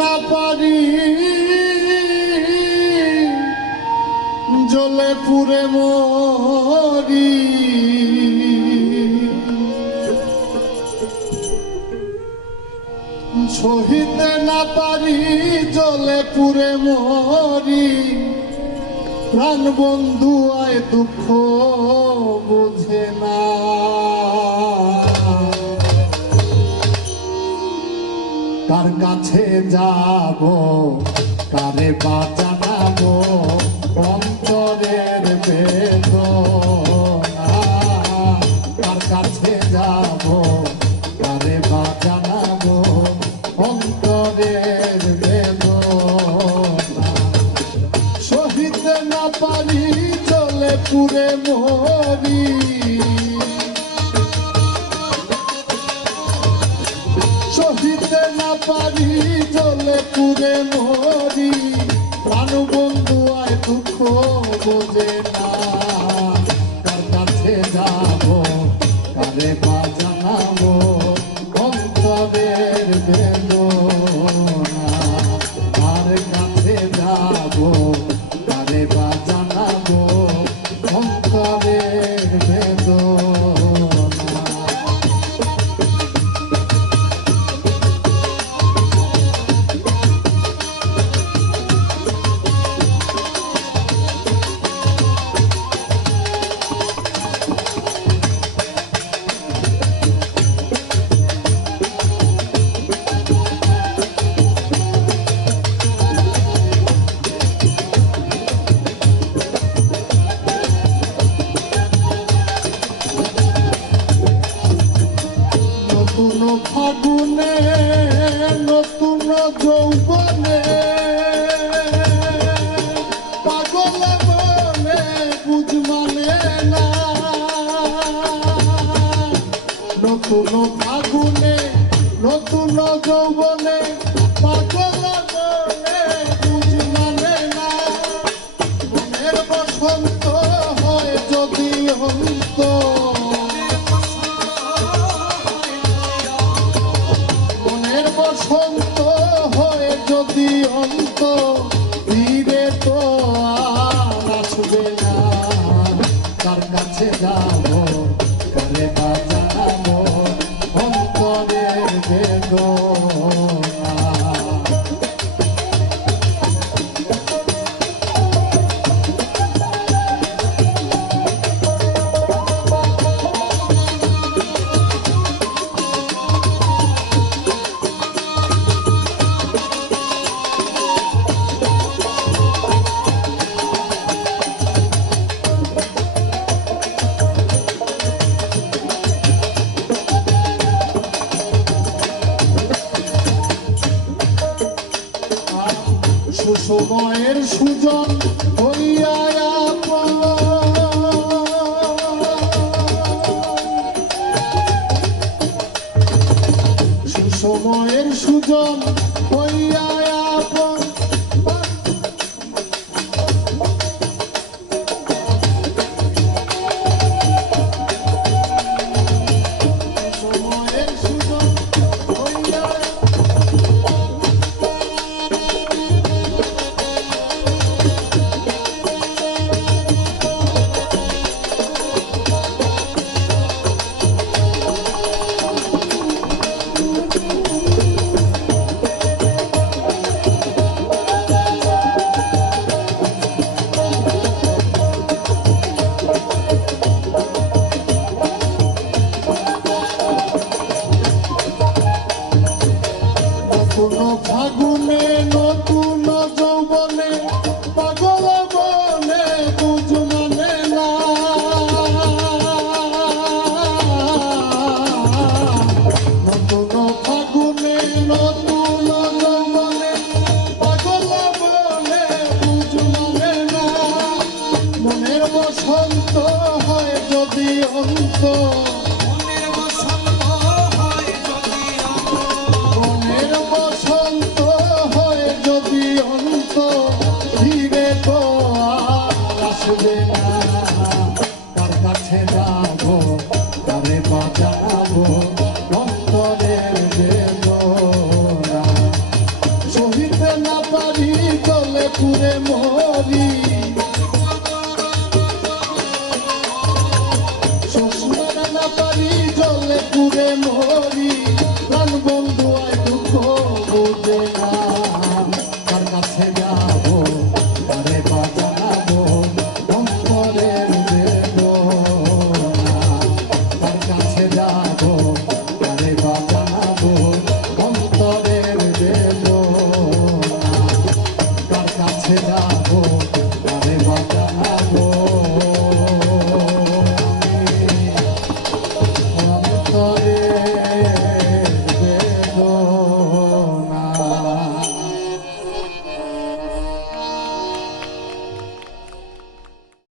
না পারি জ্বলে পুড়ে মরি, সহিতে না পারি জ্বলে পুড়ে মরি, প্রাণ বন্ধু আয় দুঃখ বোঝে না। কার কাছে যাব কারে বা জানাবো অন্তরের বেদনা, কার কাছে যাব কারে বা জানাবো অন্তরের বেদনা, সহিতে না পারি জ্বলে পুড়ে মরি, সহিতে না পারি জ্বলে পুড়ে মরি, প্রাণ বন্ধু আয় দুঃখ বোঝে না। কার কাছে যাব কারে বা জানাবো অন্তরের বেদনা, কার কাছে যাব কারে বা জানাবো অন্তরের বেদনা। নতুন ফাগুনে নতুন যৌবনে পাগল মনে বুঝ মানে না, নতুন ফাগুনে নতুন যৌবনে পাগল মনে বুঝ মানে না, মনের বসন্ত হয় যদি অন্ত, বসন্ত হয়ে যদি অন্ত ফিরে তো আর আসবে না। তার কাছে যাব কারে বা জানাবো অন্তরের বেদনা, সুসময়ের সুজন হইয়া আপন, সুসময়ের সুজন হইয়া আপন, সুসময়ের সুজন হইয়া নতুন ফাগুনে নতুন যৌবনে পাগল বনে বুঝ মানে না, নতুন ফাগুনে নতুন যৌবনে পাগল বনে বুঝ মানে না, মনের বসন্ত হয় যদি অন্ত, বসন্ত হয়ে না